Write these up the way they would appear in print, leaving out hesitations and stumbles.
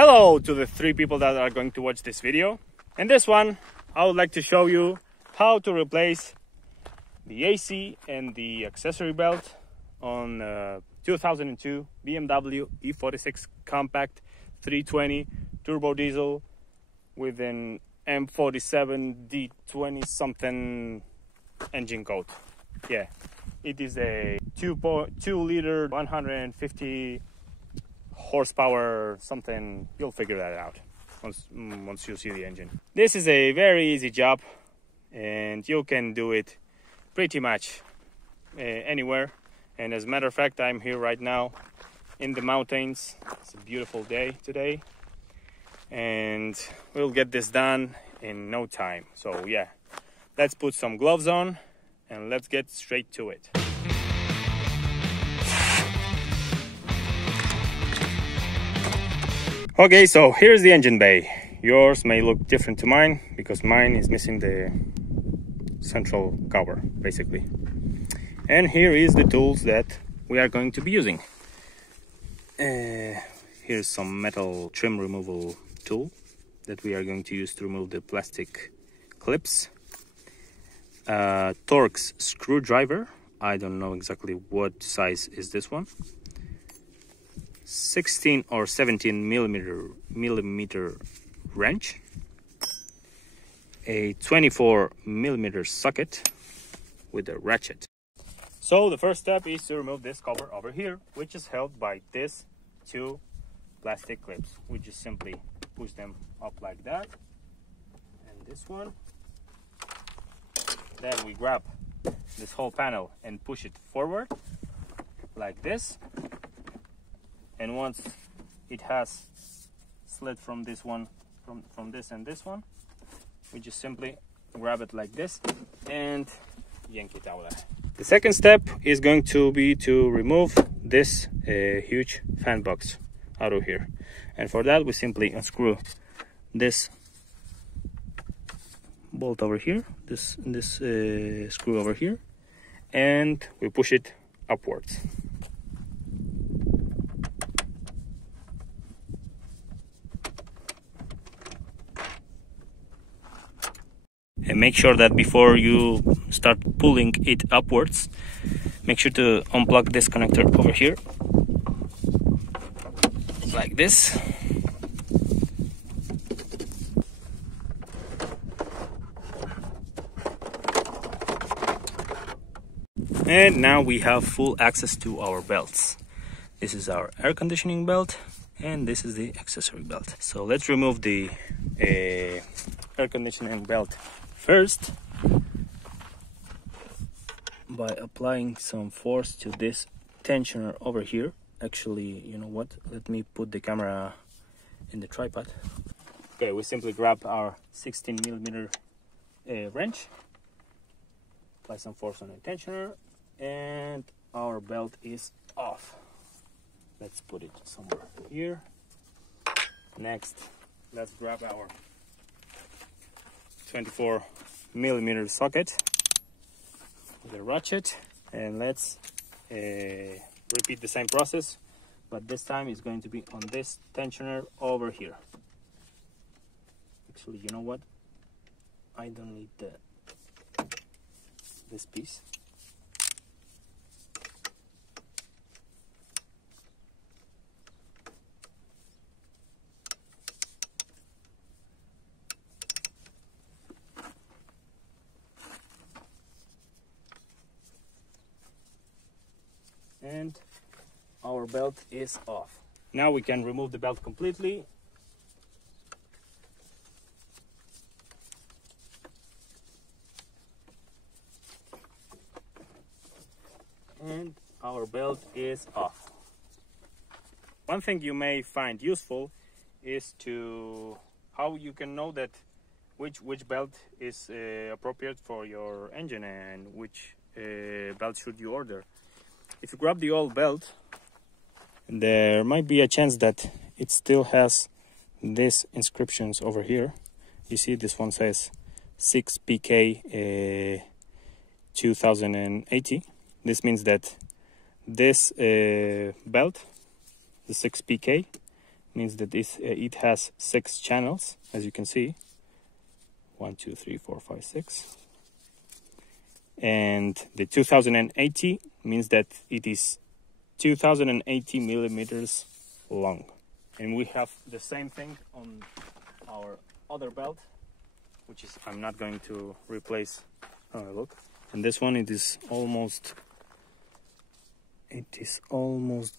Hello to the 3 people that are going to watch this video. In this one, I would like to show you how to replace the AC and the accessory belt on 2002 BMW e46 compact 320 turbo diesel with an M47 D20 something engine code. Yeah, it is a 2 liter 150 horsepower something. You'll figure that out once you see the engine. This is a very easy job and you can do it pretty much anywhere. And as a matter of fact, I'm here right now in the mountains. It's a beautiful day today and we'll get this done in no time. So yeah, let's put some gloves on and let's get straight to it. Okay, so here's the engine bay. Yours may look different to mine because mine is missing the central cover basically. And here is the tools that we are going to be using. Here's some metal trim removal tool that we are going to use to remove the plastic clips. Torx screwdriver. I don't know exactly what size is this one. 16 or 17 millimeter wrench, a 24 millimeter socket with a ratchet. So the first step is to remove this cover over here, which is held by these 2 plastic clips. We just simply push them up like that, and this one. Then we grab this whole panel and push it forward like this. And once it has slid from this one, from this and this one, we just simply grab it like this and yank it out. The second step is going to be to remove this huge fan box out of here. And for that, we simply unscrew this bolt over here, this screw over here, and we push it upwards. And make sure that before you start pulling it upwards, make sure to unplug this connector over here, like this. And now we have full access to our belts. This is our air conditioning belt and this is the accessory belt. So let's remove the air conditioning belt first by applying some force to this tensioner over here. Actually, you know what, let me put the camera in the tripod. Okay, we simply grab our 16 millimeter wrench, apply some force on the tensioner, and our belt is off. Let's put it somewhere here. Next, let's grab our 24 millimeter socket with a ratchet and let's repeat the same process, but this time it's going to be on this tensioner over here. Actually, you know what, I don't need this piece. And our belt is off. Now we can remove the belt completely. And our belt is off. One thing you may find useful is to how you can know that which belt is appropriate for your engine and which belt should you order. If you grab the old belt, there might be a chance that it still has these inscriptions over here. You see this one says 6PK 2080. This means that this belt, the 6PK, means that it has 6 channels, as you can see. 1, 2, 3, 4, 5, 6. And the 2080 means that it is 2080 millimeters long. And we have the same thing on our other belt, which is, I'm not going to replace. Look, and this one, it is almost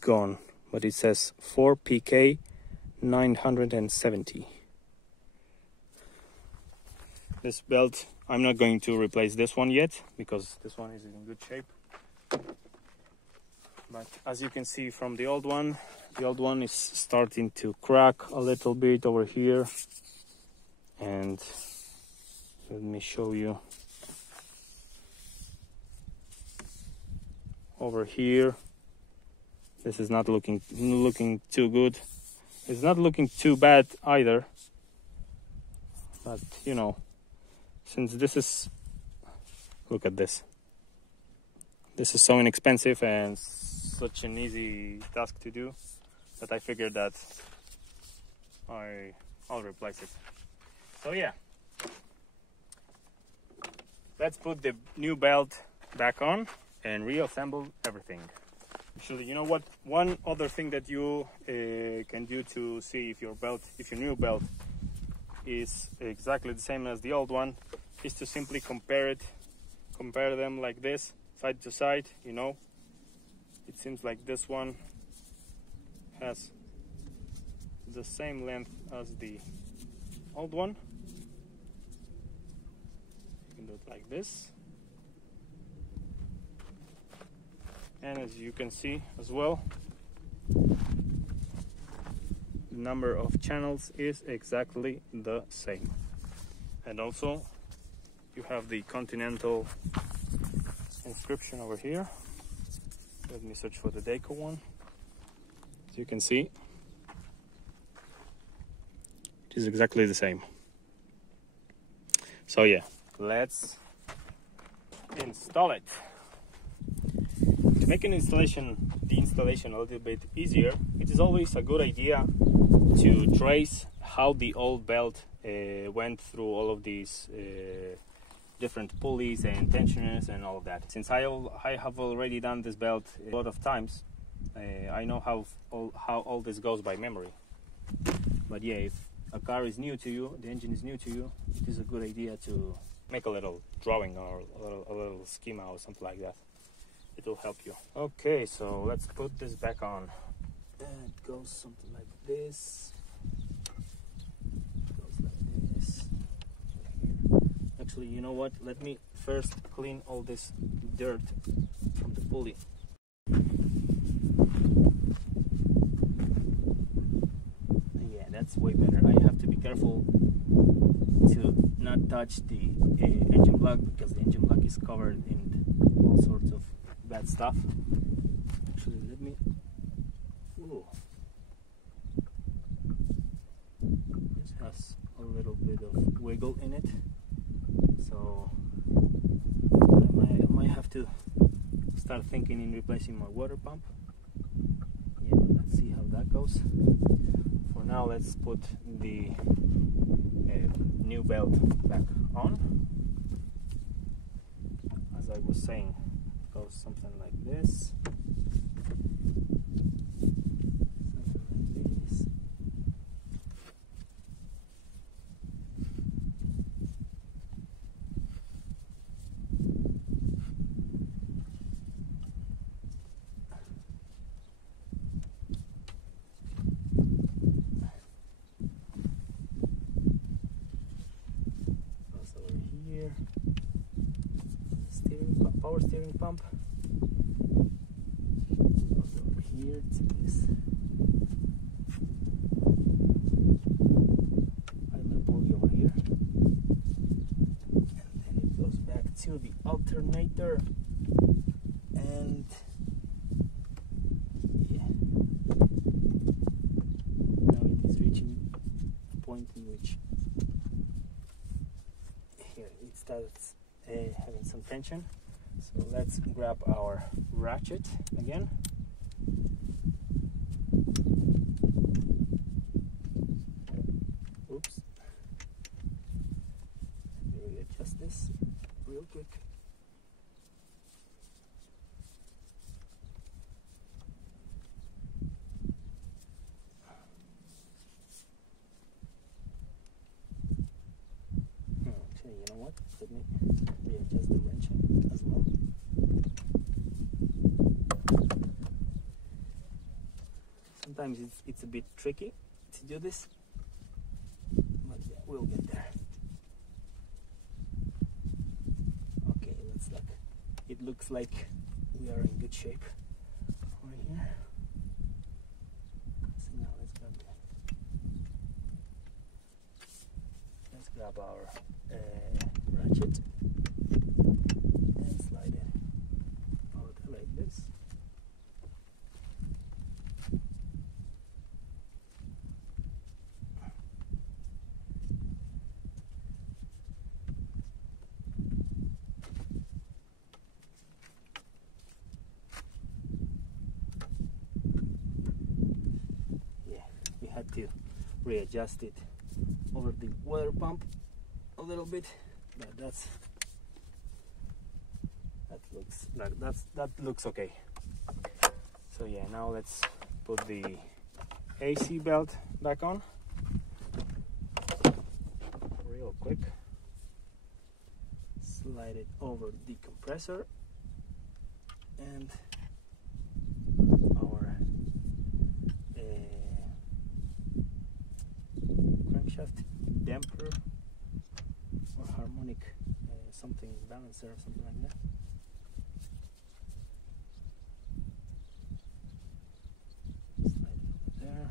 gone, but it says 4PK 970. This belt, I'm not going to replace this one yet because this one is in good shape. But as you can see from the old one is starting to crack a little bit over here. And let me show you. Over here, this is not looking too good. It's not looking too bad either. But you know, since this is, look at this. This is so inexpensive and such an easy task to do that I figured that I'll replace it. So yeah, let's put the new belt back on and reassemble everything. Actually, you know what? One other thing that you can do to see if your new belt is exactly the same as the old one is to simply compare them like this, side to side. You know, it seems like this one has the same length as the old one. You can do it like this. And as you can see as well, the number of channels is exactly the same. And also you have the Continental inscription over here. Let me search for the Deco one. As you can see, it is exactly the same. So yeah, let's install it. To make the installation a little bit easier, it is always a good idea to trace how the old belt went through all of these different pulleys and tensioners and all of that. Since I have already done this belt a lot of times, I know how all this goes by memory. But yeah, if a car is new to you, the engine is new to you, it is a good idea to make a little drawing or a little schema or something like that. It will help you. Okay, so let's put this back on. And it goes something like this. It goes like this. Actually, you know what? Let me first clean all this dirt from the pulley. Yeah, that's way better. I have to be careful to not touch the engine block because the engine block is covered in all sorts of bad stuff. Actually, let me. Ooh. This has a little bit of wiggle in it, so I might have to start thinking in replacing my water pump. Yeah, but let's see how that goes. For now, let's put the new belt back on. As I was saying, it goes something like this. Power steering pump goes over here to this idler pulley over here, and then it goes back to the alternator, and yeah, now it is reaching a point in which here it starts having some tension. So let's grab our ratchet again. real quick. Actually, you know what? Let me readjust the wrench as well. Sometimes it's a bit tricky to do this, but yeah, we'll get there. Okay, it looks like we are in good shape over here. So now let's grab our ratchet and slide it out like this. To readjust it over the water pump a little bit, but that looks okay. So yeah, now let's put the AC belt back on real quick. Slide it over the compressor and our crankshaft damper or harmonic something balancer or something like that. Slide it over there.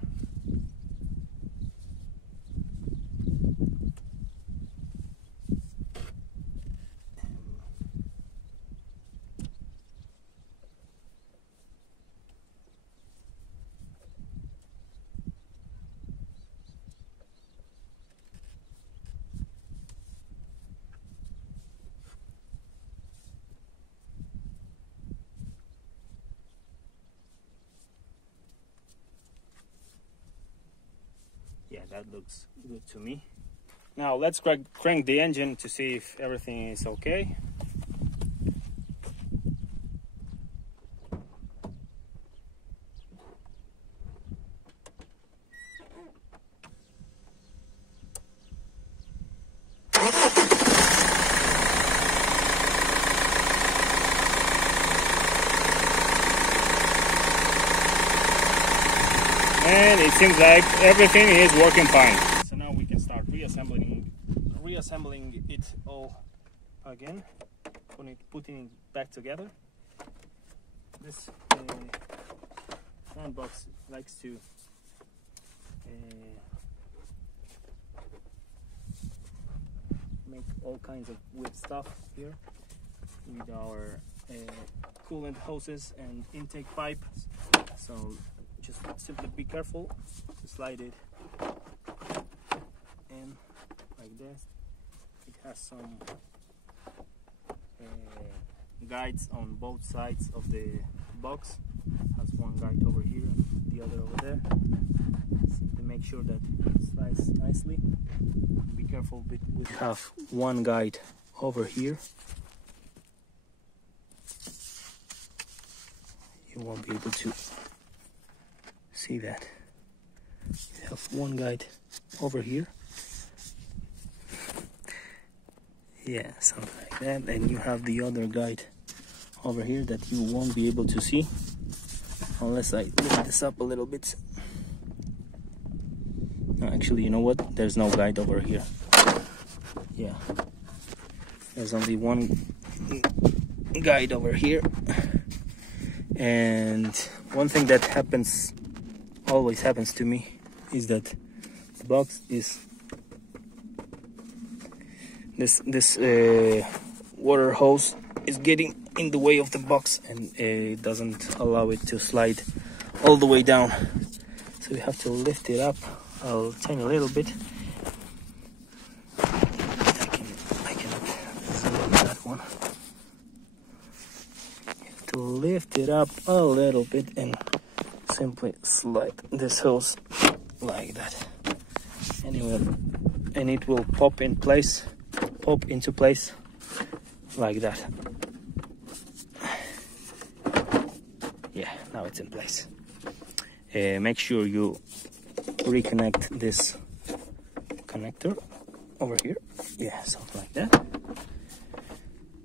Yeah, that looks good to me. Now let's crank the engine to see if everything is okay. And it seems like everything is working fine. So now we can start reassembling it all again, putting it back together. This front box likes to make all kinds of weird stuff here with our coolant hoses and intake pipe. So just simply be careful to slide it in like this. It has some guides on both sides of the box. It has one guide over here and the other over there. Simply make sure that it slides nicely. Be careful we have one guide over here. You won't be able to see that. You have one guide over here. Yeah, something like that. And you have the other guide over here that you won't be able to see unless I lift this up a little bit. No, actually, you know what? There's no guide over here. Yeah, there's only one guide over here. And one thing that always happens to me is that the box is this water hose is getting in the way of the box, and it doesn't allow it to slide all the way down, so we have to lift it up a tiny little bit. I can zoom that one. You have to lift it up a little bit and simply slide this hose like that, and it will pop into place like that. Yeah, now it's in place. Make sure you reconnect this connector over here. Yeah, something like that.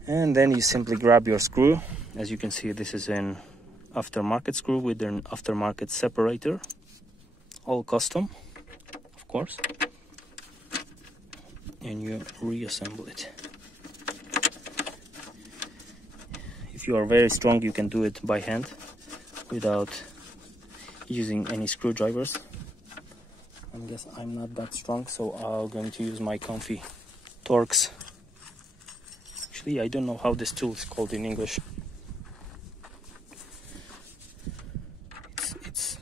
And then you simply grab your screw. As you can see, this is an aftermarket screw with an aftermarket separator, all custom, of course, and you reassemble it. If you are very strong, you can do it by hand without using any screwdrivers. I guess I'm not that strong, so I'm going to use my comfy Torx. Actually, I don't know how this tool is called in English. It's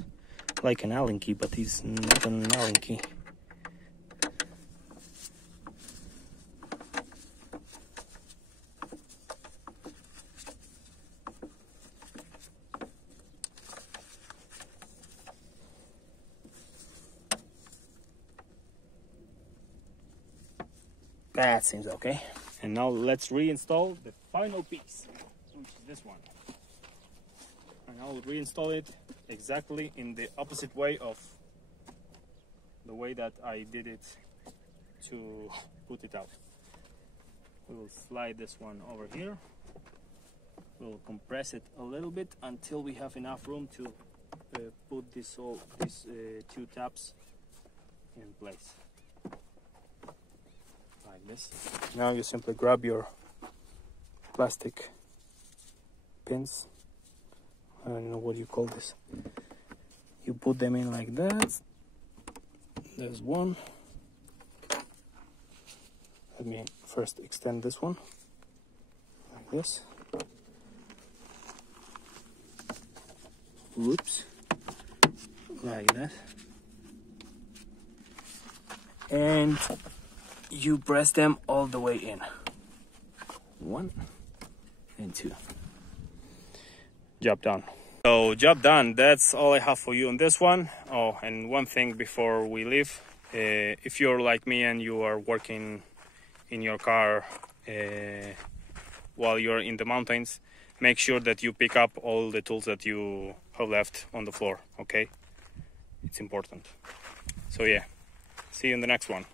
like an Allen key, but it's not an Allen key. That seems okay. And now let's reinstall the final piece, which is this one. And I'll reinstall it exactly in the opposite way of the way that I did it to put it out. We will slide this one over here. We'll compress it a little bit until we have enough room to put these two tabs in place. Like this. Now you simply grab your plastic pins. I don't know what you call this. You put them in like that. There's one. Let me first extend this one like this. Whoops. Like that. And you press them all the way in. 1 and 2. Job done. So job done. That's all I have for you on this one. Oh, and one thing before we leave. If you're like me and you are working in your car while you're in the mountains, make sure that you pick up all the tools that you have left on the floor, okay? It's important. So yeah, see you in the next one.